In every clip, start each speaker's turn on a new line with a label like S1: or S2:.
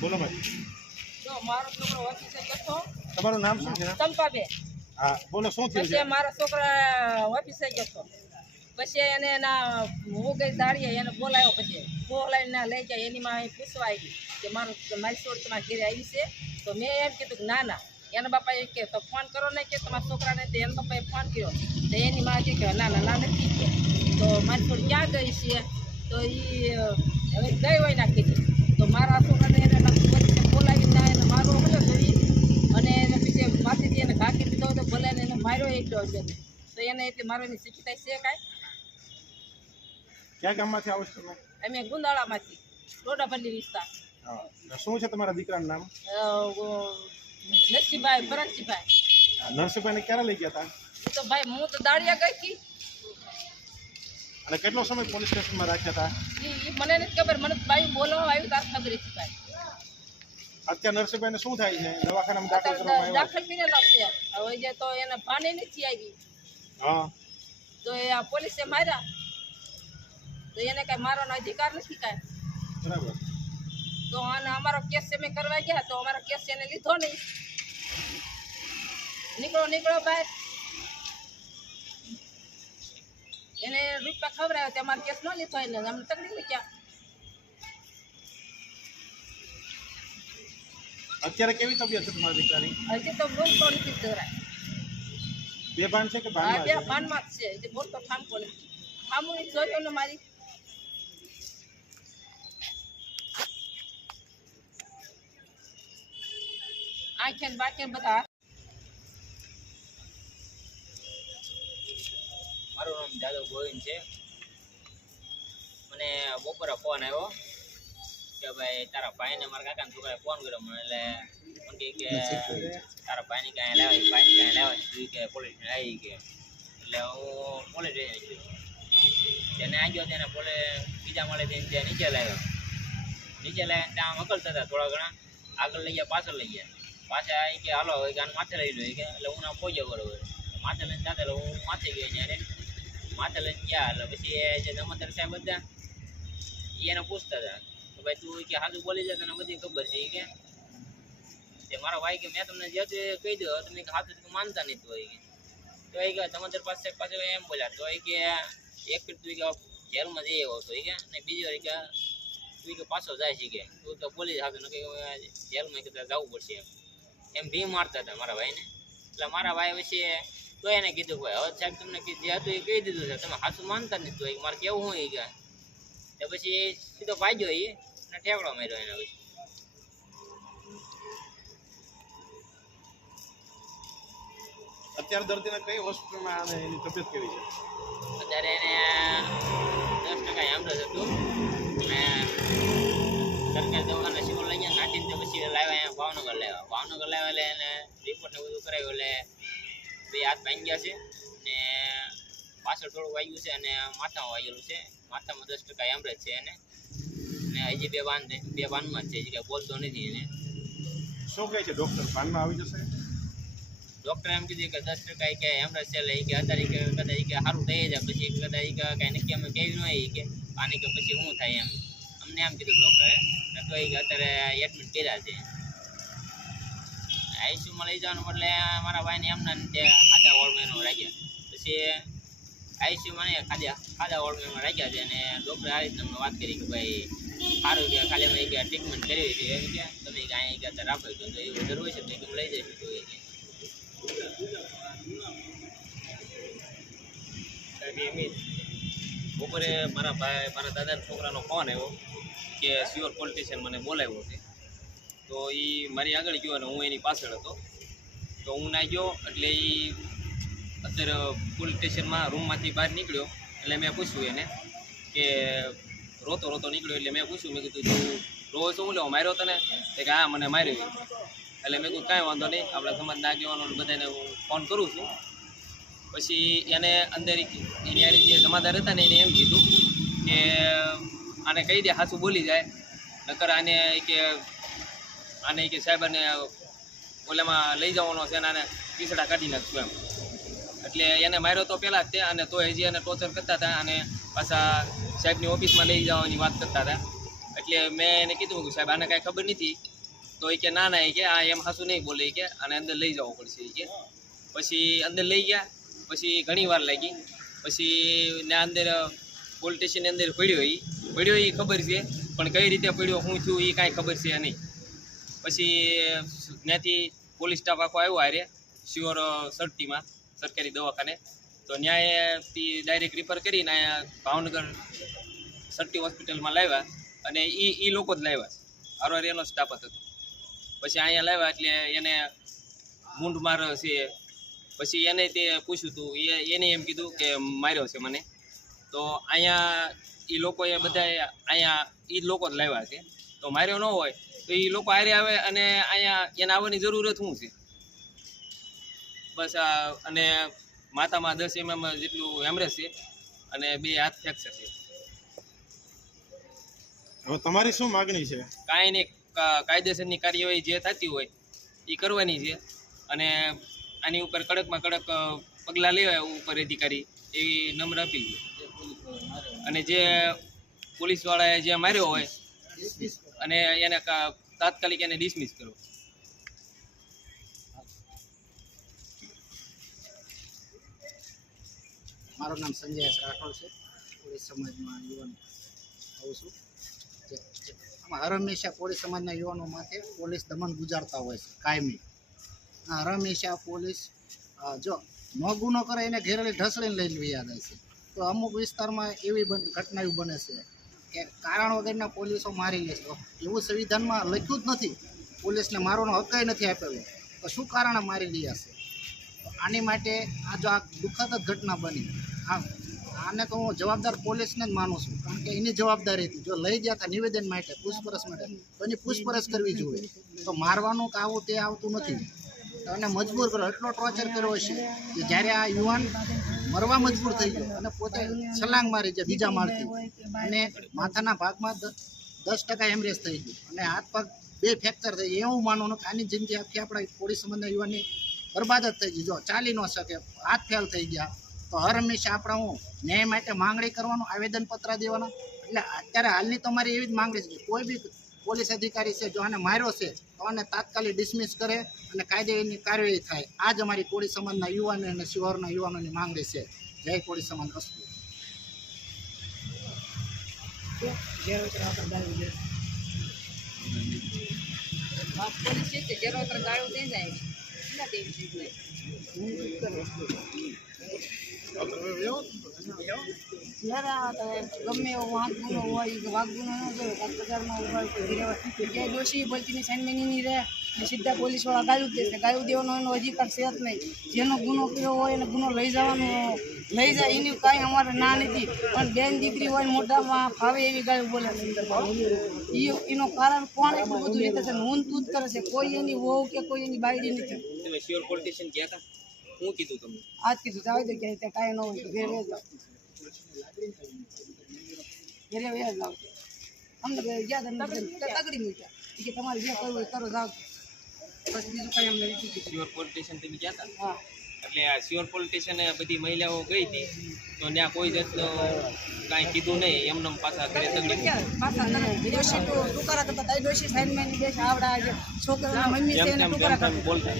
S1: બોલો ભાઈ.
S2: જો મારો છોકરો ઓફિસે ગયો
S1: તમારું નામ શું છે?
S2: ચંપાબે
S1: હા બોલો શું થયું છે?
S2: મારો છોકરો ઓફિસે ગયો પછી એને એના હું ગઈ દાડીએ એને બોલાવ્યો પછી. બોલાવીને લઈ જાય એની માં પૂછવા આવી કે મારું મારી છોડ તમારા ઘરે આવી છે. તો મેં એમ કીધું કે ના ના. એના બાપા એ કે તો ફોન કરો ને કે તમારા છોકરાને. તો એના બાપાએ ફોન કર્યો. તો એની માં કે ના ના ના નથી. કે તો મારી છોડ ક્યાં ગઈ છે? તો એ હવે ગઈ હોય ના કીધી તો મારા છોકરાને એને બોલાવી ના એને મારો મળ્યો તો અને એને પીછે માથેથી એને ઘાકી દીધો તો ભલે એને એને માર્યો એટલો છે તો એને એટલે મારવાની શીખતા છે કાંઈ?
S1: ક્યાં ગામમાંથી આવો છો તમે?
S2: અમે ગુંદાળામાંથી ડોડાભલ્લી વિસ્તાર.
S1: શું છે તમારા દીકરાનું નામ?
S2: નરસિંહભાઈ ભરતસિંહભાઈ.
S1: હા, નરસિંહભાઈને ક્યારે લઈ ગયા હતા
S2: તો ભાઈ હું તો દાળિયા ગઈ હતી.
S1: અને કેટલો સમય પોલીસ સ્ટેશનમાં રાખ્યા હતા?
S2: મને નથી ખબર. મને ભાઈ બોલાવવા આવ્યું તાર ખબર હતી ભાઈ.
S1: અત્યારે નરસિંહભાઈને શું થાય છે? દવાખાનામાં દાખલ કરવામાં આવ્યા?
S2: દાખલ કરેલા લાવ્યા હવે જે તો એને ભાને નથી આવી.
S1: હા.
S2: તો એ આ પોલીસે માર્યા. તો એને કઈ મારવાનો અધિકાર નથી કાંઈ.
S1: બરાબર.
S2: તો આને અમારો કેસ અમે કરવા ગયા તો અમારો કેસ એને લીધો નહીં. નીકળો નીકળો ભાઈ. એને રૂપિયા ખવડાવ્યા તે અમારો કેસ ન લીધો એને અમને તકડી મૂક્યા
S1: અત્યારે કેવી તબિયત છે તમારી દીકરાની?
S2: હજી તો બોલતો નથી જરાય
S1: બેભાન છે કે
S2: આ
S1: ભાનમાં
S2: બે ભાનમાં જ છે હજી બોલતો ઠામકો નથી ઠામું જોયો ને મારી. આંખે બાકે બધા
S3: મારું નામ જાદવ ગોવિંદ છે. મને બપોરે ફોન આવ્યો કે ભાઈ તારા ભાઈને મારા કાકાને છોકરાએ ફોન કર્યો મને એટલે મને કહે કે તારા ભાઈને કાંઈ લેવાય ભાઈને કાંઈ લેવાય કે પોલીસ આવી કે એટલે હું પોલીસ સ્ટેશન ગયો. તેને આવ્યો તેને પોલે બીજા મળે ત્યાં નીચે લાવ્યો. નીચે લાવ્યા ત્યાં આમ અકલતા હતા થોડા ઘણા. આગળ લઈ ગયા પાછળ લઈ ગયા. પાછા એ કે હાલો ગાન માથે લઈ લો કે એટલે હું ના પહોંચ્યો બરોબર. માથે લઈને એટલે હું માથે ગયો ત્યારે માથે લઈને ગયા એટલે પછી જે જમાદાર સાહેબ હતા એને પૂછતા હતા કે ભાઈ તું કે હાજુ બોલી જાય તને બધી ખબર છે કે. તે મારા ભાઈ કે મેં તમને જે કહી દો, તમે કે હાથું માનતા નહીં તો એ કે. તો એ કે જમાદાર પાસે પાસે એમ બોલ્યા, તો એ કે એક ફીટ તું કે જેલમાં જઈ આવ્યો હતો એ કે અને બીજી કે તું કે પાછો જાય છે કે. તું તો પોલીસ હાથે કે જેલમાં કદાચ જવું પડશે એમ. એમ ભી મારતા હતા મારા ભાઈને. એટલે મારા ભાઈ પછી તો એને કીધું ભાઈ હવે સાહેબ તમને કીધું જે હતું એ કહી દીધું છે. તમે હાથું માનતા નથી તો એ મારે કેવું હોય કે તો પછી સીધો ભાગ્યો એ અને ઠેકડો માર્યો એને પછી.
S1: અત્યારે દર્દીને કઈ હોસ્પિટલમાં અને એની તબિયત કેવી છે?
S3: અત્યારે એને દસ ટકા એમ્બ્રેસ હતું. અને સરકારી દવાખાના સિવિલ લઈ ગયા. નાખીને પછી લાવ્યા અહીંયા ભાવનગર લાવ્યા ભાવનગર લાવ્યા એટલે એને રિપોર્ટ ને બધું કરાવ્યું એટલે બે હાથ ભાંગી ગયા છે ને પાછળ થોડું વાગ્યું છે અને માથામાં વાગેલું છે. માથામાં દસ ટકા એમરેજ છે એને. ને હજી બે વાન બે વાનમાં જ છે હજી કાંઈ બોલતો નથી એને.
S1: શું કહે છે ડૉક્ટર વાનમાં આવી જશે?
S3: ડૉક્ટર એમ કીધું કે દસ ટકા કે એમરેજ છે એટલે કે અત્યારે કે કદાચ કે સારું થઈ જાય પછી કદાચ કે કાંઈ નક્કી અમે કહેવી ન હોય કે. પાણી કે પછી શું થાય એમ. અમને એમ કીધું ડૉક્ટરે તો એ કે અત્યારે એડમિટ કર્યા છે. આઈસીયુમાં લઈ જવાનું એટલે મારા ભાઈને એમના તે ખાધા ઓળમેનો રાખ્યા. પછી આઈસીયુમાં નહીં, ખાધા ખાધા ઓળમેમાં રાખ્યા છે અને ડૉક્ટરે આ અમને વાત કરી કે ભાઈ સારું કે ખાલી અમે કે ટ્રીટમેન્ટ કરવી છે, એમ કે. તમે કે અહીંયા ઈ કે રાખો, તો એવું હોય છે તો લઈ જાય. તો એ
S4: બપોરે મારા ભાઈ, મારા દાદાના છોકરાનો ફોન આવ્યો કે સ્યોર પોલિટિશિયન મને બોલાવ્યો છે. તો એ મારી આગળ ગયો અને હું એની પાછળ હતો. તો હું ના ગયો એટલે એ અત્યારે પોલીસ સ્ટેશનમાં રૂમમાંથી બહાર નીકળ્યો. એટલે મેં પૂછ્યું એને કે રોતો રોતો નીકળ્યો એટલે મેં પૂછ્યું, મેં કીધું, તું રોવો શું? લેવો માર્યો તને? તે કે, હા, મને માર્યો એટલે મેં કીધું, કાંઈ વાંધો નહીં, આપણે સમાજના આગેવાનો બધાને હું ફોન કરું છું. પછી એને અંદર એની આ જે જમાદાર હતા ને એને એમ કીધું કે આને કહી દે હાસું બોલી જાય. નકર આને કે આને કે સાહેબ અને ઓલામાં લઈ જવાનો છે આને પીસડા કાઢી નાખશું એમ. એટલે એને માર્યો તો પહેલાં જ તે અને તો હજી એને ટોર્ચર કરતા હતા અને પાછા સાહેબની ઓફિસમાં લઈ જવાની વાત કરતા હતા. એટલે મેં એને કીધું કે સાહેબ, આને કાંઈ ખબર નથી. તો એ કે, ના ના, એ કે, આ એમ હાસું નહીં બોલે કે અને અંદર લઈ જવું પડશે, એ કે. પછી અંદર લઈ ગયા, પછી ઘણી વાર લાગી. પછી ને અંદર પોલીસ સ્ટેશનની અંદર પડ્યો એ પડ્યો એ ખબર છે, પણ કઈ રીતે પડ્યો શું થયું એ કાંઈ ખબર છે નહીં. પછી ત્યાંથી પોલીસ સ્ટાફ આખો આવ્યો આરે શ્યોર સરટીમાં, સરકારી દવાખાને. તો ન્યાયથી ડાયરેક્ટ રિફર કરીને અહીંયા ભાવનગર સરટી હોસ્પિટલમાં લાવ્યા અને એ એ લોકો જ લાવ્યા. આરો એનો સ્ટાફ હતો. પછી અહીંયા લાવ્યા એટલે એને મૂંઢ માર છે. પછી એને તે પૂછ્યું હતું એ, એને એમ કીધું કે માર્યો છે મને. તો અહીંયા એ લોકોએ બધા અહીંયા એ લોકો જ લાવ્યા છે. તો માર્યો ન હોય તો એ લોકો આરે આવે અને અહીંયા એને આવવાની જરૂરત શું છે? બસ આ અને માથામાં દસ એમએમ જેટલું એમરેજ છે અને બે હાથ ફ્રેક્ચર છે.
S1: હવે તમારી શું માગણી છે?
S4: કાંઈ નહીં કાયદેસરની કાર્યવાહી જે થતી હોય એ કરવાની છે. અને આની ઉપર કડકમાં કડક પગલાં લેવાય ઉપર અધિકારી એવી નમ્ર અપીલ અને જે પોલીસવાળાએ જે માર્યો હોય અને એને તાત્કાલિક એને ડિસમિસ કરો
S5: મારું નામ સંજય રાઠોડ છે. કોળી સમાજમાં યુવાન આવું છું. આમાં હર હંમેશા કોળી સમાજના યુવાનો માથે પોલીસ દમન ગુજારતા હોય છે, કાયમી. હર હંમેશા પોલીસ જો ન ગુનો કરે એને ઘેરેલી ઢસડીને લઈને લઈ યાદ છે. તો અમુક વિસ્તારમાં એવી ઘટનાઓ બને છે. કે કારણ વગરના પોલીસો મારી લે એવું સંવિધાનમાં લખ્યું જ નથી. પોલીસને મારવાનો હક નથી આપેલો તો શું કારણે મારી રહ્યા છે? આની માટે આ જો આ દુઃખદ ઘટના બની. આ આને તો હું જવાબદાર પોલીસને જ માનું છું. કારણ કે એની જવાબદારી હતી. જો લઈ ગયા હતા નિવેદન માટે, પૂછપરછ માટે, તો એની પૂછપરછ કરવી જોઈએ. તો મારવાનું કે આવું તે આવતું નથી. એને મજબૂર કરો. એટલો ટોર્ચર કર્યો છે કે જ્યારે આ યુવાન મરવા મજબૂર થઈ ગયો અને પોતે છલાંગ મારી છે બીજા માળથી. અને માથાના ભાગમાં દસ ટકા એમરેજ થઈ ગયું. અને હાથ પગ બે ફ્રેક્ચર થઈ ગયા. એવું માનું કે આની જિંદગી આખી આપણા પોલીસ સંબંધના યુવાનની બરબાદ જ થઈ ગઈ. જો ચાલી ન શકે, હાથ ફેલ થઈ ગયા, તો હર હંમેશા આપણે હું ન્યાય માટે માંગણી કરવાનું, આવેદનપત્ર દેવાનું. એટલે અત્યારે હાલની તમારી એવી જ માંગણી છે કોઈ બી પોલીસ અધિકારી છે જો આને માર્યો છે, તો આને તાત્કાલિક ડિસમિસ કરે અને કાયદેની કાર્યવાહી થાય. આ જ અમારી કોળી સમાજના યુવાનો અને શિવારના યુવાનોની માંગણી છે. જય કોળી સમાજ વસ્તુ
S6: આ પોલીસ છે તે ઉપર ગાળો દઈ જાય ના દેવી જોઈએ જ્યારે ગમે એવો વાંક ગુનો હોય કે વાંક ગુનો ન જોયો કાંક બજારમાં ઊભા હોય રહેવા જે દોષી બોલતીની નહીં રહે ને સીધા પોલીસવાળા ગાયું દેશે. ગાયું દેવાનો એનો અધિકાર છે જ નહીં. જેનો ગુનો કર્યો હોય એને ગુનો લઈ જવાનો લઈ જાય એની કાંઈ અમારે ના નથી. પણ બેન દીકરી હોય મોઢામાં ફાવે એવી ગાયું બોલે એ એનું કારણ કોણ એટલું બધું રીતે છે? હું તૂત કરે છે. કોઈ એની વહુ કે કોઈ એની બાયડી નથી.
S4: તમે શ્યોર પોલિટિશિયન ગયા હતા શું કીધું તમને.
S6: આજ કીધું જાવ દે ક્યાંય કાંઈ ન હોય ઘેર જ જાવ ઘેરે વ્યાજ લાવ અમને બે ગયા હતા અમને તગડી મૂક્યા. કે તમારે જે કરવું કરો જાવ બસ બીજું કાંઈ અમને નથી
S4: પોલિટિશિયન તમે ગયા હતા
S6: હા.
S4: એટલે આ શ્યોર પોલિટિશિયને બધી મહિલાઓ ગઈ હતી. તો ત્યાં કોઈ જાતનું કાંઈ કીધું નહીં. એમને પાછા ઘરે તગડી
S6: પાછા તો ટુકારા કરતા હતા. ડોશી સાઈડમાં એની બેસ આવડા છે મમ્મી છે
S4: જેમ
S6: એને
S4: તેમ
S6: ટુકારા
S4: જેમ તેમ
S6: કરતા
S4: બોલતા.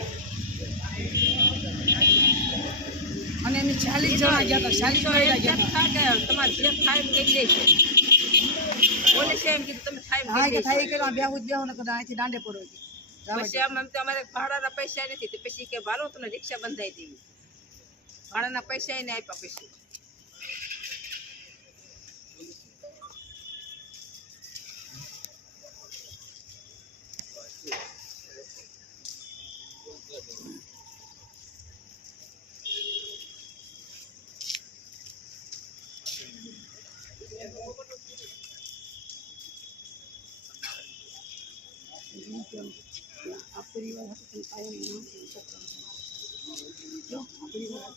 S6: અને એની ચાલીસ જણા ગયા હતા ચાલીસ જણા
S2: તમારે જે થાય એમ કહી દે છે પોલીસે એમ કીધું તમે થાય
S6: કે થાય કે બેહુ જ બેહુ ને કદાચ અહીંથી દાંડે પડો
S2: પછી આમ તો અમારે ભાડાના પૈસા નથી તો પછી કે ભાડો તમને રિક્ષા બંધાઈ દેવી. ભાડાના પૈસા એને આપ્યા પછી.
S6: આ પરિવાર હતો પણ કાયમ ના છોકરા જો આ પરિવાર